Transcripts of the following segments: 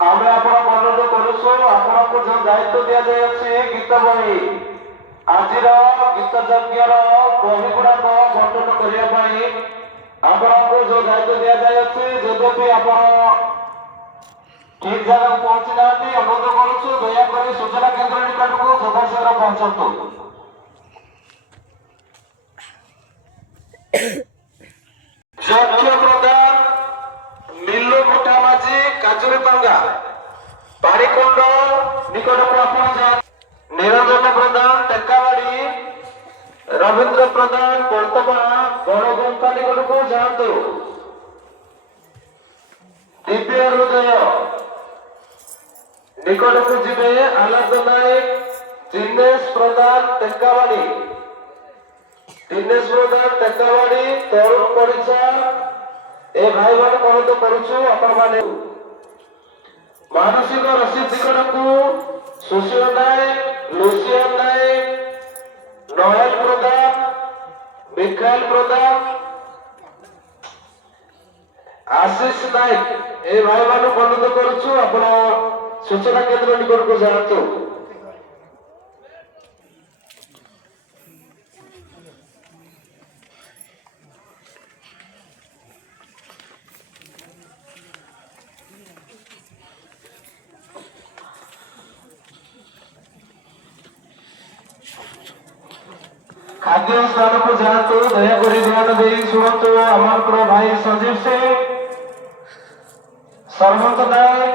ଆମେ ଆପଣଙ୍କୁ ଅନୁରୋଧ କରୁଛୁ, ଆପଣଙ୍କୁ ଯେଉଁ ଦାୟିତ୍ୱ ଦିଆଯାଇଛି ଗୀତ ବହି, ଆଜିର ଗୀତ ଯଜ୍ଞର ବହି ଗୁଡାକ ବଣ୍ଟନ କରିବା ପାଇଁ ଆପଣଙ୍କୁ ଯେଉଁ ଦାୟିତ୍ୱ ଦିଆଯାଇଛି, ଯେବେ ବି ଆପଣ ଠିକ ଜାଗାକୁ ପହଞ୍ଚି ନାହାନ୍ତି, ଅନୁରୋଧ କରୁଛୁ ଦୟାକରି ସୂଚନା କେନ୍ଦ୍ର ନିକଟକୁ ଯଥାଶୀଘ୍ର ପହଞ୍ଚନ୍ତୁ। ଯକ୍ଷ ପ୍ରଧାନ ମିଲୁ ମୁଠାମାଝି କାଜୁରିପାଙ୍ଗା ପାଣିକୁଣ୍ଡ ନିକଟକୁ ଆପଣ ଯାଆନ୍ତୁ। ନିରଞ୍ଜନ ପ୍ରଧାନ ଟେକାବାଡ଼ି, ରବୀନ୍ଦ୍ର ପ୍ରଧାନ ବର୍ତ୍ତମାନ ବଡ଼ଗୁମ୍ଫା ନିକଟକୁ ଯାଆନ୍ତୁ। ଦିବ୍ୟ ହୃଦୟ ନିକଟକୁ ଯିବେ। ଆନନ୍ଦ ନାୟକ, ଦିନେଶ ପ୍ରଧାନ ଟେକାବାଡ଼ି, ଦିନେଶ ପ୍ରଧାନ ଟେକାବାଡ଼ି, ତରୁଣ ପରିଚା ଏ ଭାଇ ମାନଙ୍କୁ ଅନୁରୋଧ କରୁଛୁ ଆପଣମାନେ। ମାନସିକ ରସିଦ ନିକଟକୁ ସୁଶୀଳ ନାୟକ, ଲୁସିୟନ ନାୟକ, ନହେଲ ପ୍ରଧାନ, ମିଖାଇଲ ପ୍ରଧାନ, ଆଶିଷ ନାୟକ ଏ ଭାଇ ମାନଙ୍କୁ ଅନୁରୋଧ କରୁଛୁ ଆପଣ ସୂଚନା କେନ୍ଦ୍ର ନିକଟକୁ ଯାଆନ୍ତୁ। ଖାଦ୍ୟ ସ୍ଥାନକୁ ଯାଆନ୍ତୁ। ଦୟାକରି ଧ୍ୟାନ ଦେଇ ଶୁଣନ୍ତୁ। ଆମର ଭାଇ ସଞ୍ଜୀବ ସିଂ, ସର୍ବନ୍ତ ନାୟକ,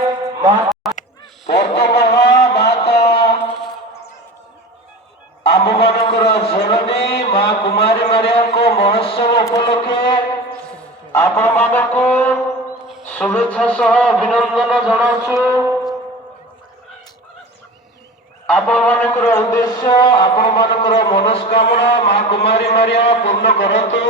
ମାତା ଆମମାନଙ୍କର ଜନନୀ ମା କୁମାରୀ ମାରିଆଙ୍କ ମହୋତ୍ସବ ଉପଲକ୍ଷେ ଆପଣମାନଙ୍କୁ शुभेच्छा सह अभिनंदन जनाऊँ। आपण उद्देश्य आपण मनस्कामना माँ कुमारी मारिया पूर्ण करतु।